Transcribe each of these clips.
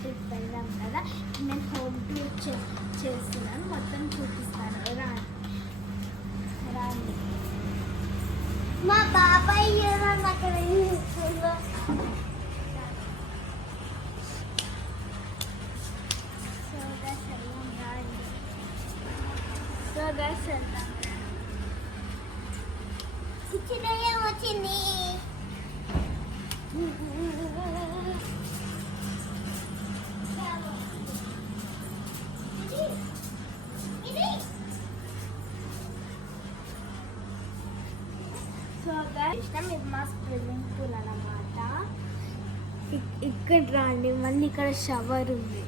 ట్రిప్ వెళ్ళాం కదా, నేను హోమ్ టూర్ చేస్తున్నాను, మొత్తం చూపిస్తాను. రాండి. మా బాబాయ్ అక్కడ చిన్నయ్య వచ్చింది. సో ఇది మా స్విమ్మింగ్ పూల్ అన్నమాట. ఇక్కడ రండి, మళ్ళీ ఇక్కడ షవర్ ఉంది.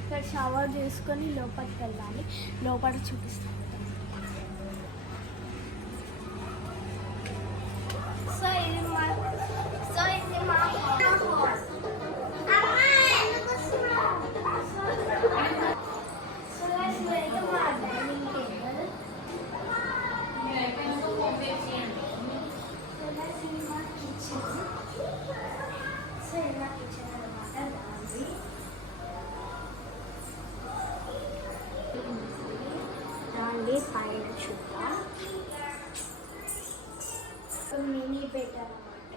ఇక్కడ షవర్ చేసుకొని లోపలికి వెళ్ళాలి. లోపల చూపిస్తాను. సో ఇది మా పైన చూద్దాం. మినీ బెడ్ అన్నమాట.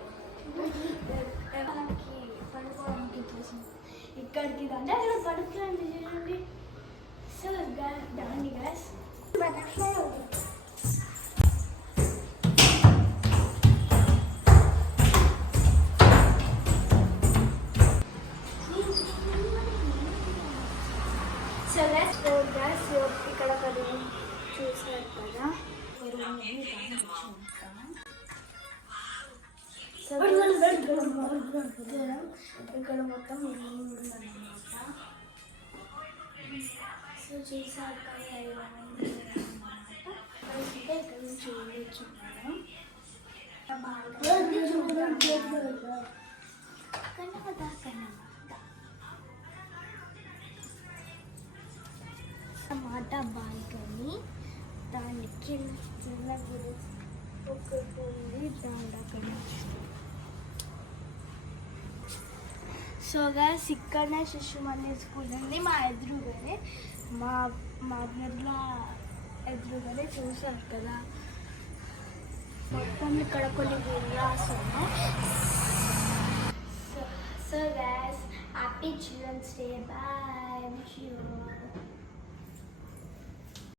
పడుకోవడానికి చూసింది ఇక్కడికి అంటే అక్కడ పడుతుంది చూడండి. సో దాన్ని గ్యాస్ బటర్ఫ్లై అవుతుంది. సో గ్యాస్ ఇక్కడ ఒక రూమ్ చూసారు కదా, ఇక్కడ మొత్తం రూమ్ ఉందన్నమాట. సో చూసారు కదా ఇక్కడ నుంచి చూడొచ్చు. మాట బాల్కనీ, దానికి ఒకటి ఉంది. దాని అక్కడ సో గాయ్స్ ఇక్కడనే శిశుమందిర్ స్కూల్ ఉంది. మా ఎదురుగానే మా ఊర్లో ఎదురుగానే చూసారు కదా. మొత్తం ఇక్కడ కొన్ని విల్లాస్ ఉన్నాయి. So guys happy children's day. Bye.